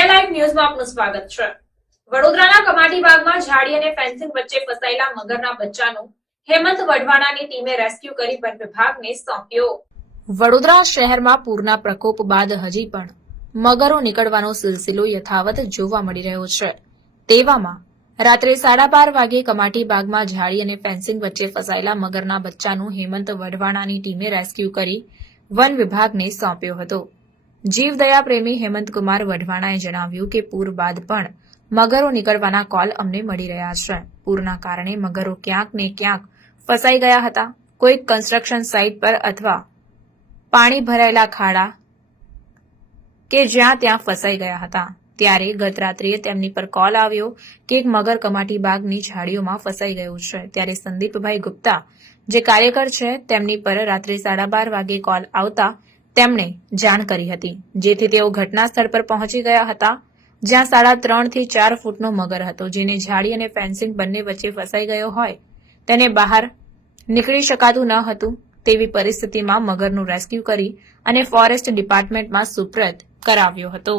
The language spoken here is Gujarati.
લાઈવ ન્યૂઝમાં આપનું સ્વાગત છે. વડોદરાના કમાટી બાગમાં ઝાડી અને ફેન્સિંગ વચ્ચે ફસાયેલા મગરના બચ્ચાનું હેમંત વઢવાણાની ટીમે રેસ્ક્યુ કરી વન વિભાગને સોંપ્યો. વડોદરા શહેરમાં પૂરના પ્રકોપ બાદ હજી પણ મગરો નીકળવાનો સિલસિલો યથાવત જોવા મળી રહ્યો છે. તેવામાં રાત્રે સાડા બાર વાગે કમાટી બાગમાં ઝાડી અને ફેન્સિંગ વચ્ચે ફસાયેલા મગરના બચ્ચાનું હેમંત વઢવાણાની ટીમે રેસ્ક્યુ કરી વન વિભાગને સોંપ્યો હતો. જીવદયા પ્રેમી હેમંતકુમાર વઢવાણાએ જણાવ્યું કે પૂર બાદ પણ મગરો નીકળવાના કોલ અમને મળી રહ્યા છે. પૂરના કારણે મગરો ક્યાંક ને ક્યાંક ફસાઈ ગયા હતા. કોઈક કન્સ્ટ્રક્શન સાઇટ પર અથવા પાણી ભરાયેલા ખાડા કે જ્યાં ત્યાં ફસાઈ ગયા હતા. ત્યારે ગત રાત્રિએ તેમની પર કોલ આવ્યો કે એક મગર કમાટી બાગની ઝાડીઓમાં ફસાઈ ગયું છે. ત્યારે સંદીપભાઈ ગુપ્તા, જે કાર્યકર છે, તેમની પર રાત્રે સાડા બાર વાગે કોલ આવતા તેમણે જાણ કરી હતી. જેથી તેઓ ઘટના સ્થળ પર પહોંચી ગયા હતા, જ્યાં સાડા ત્રણથી ચાર ફૂટનો મગર હતો, જેને ઝાડી અને ફેન્સિંગ બંને વચ્ચે ફસાઈ ગયો હોય, તેને બહાર નીકળી શકાતું ન હતું તેવી પરિસ્થિતિમાં મગરનું રેસ્ક્યુ કરી અને ફોરેસ્ટ ડિપાર્ટમેન્ટમાં સુપ્રત કરાવ્યો હતો.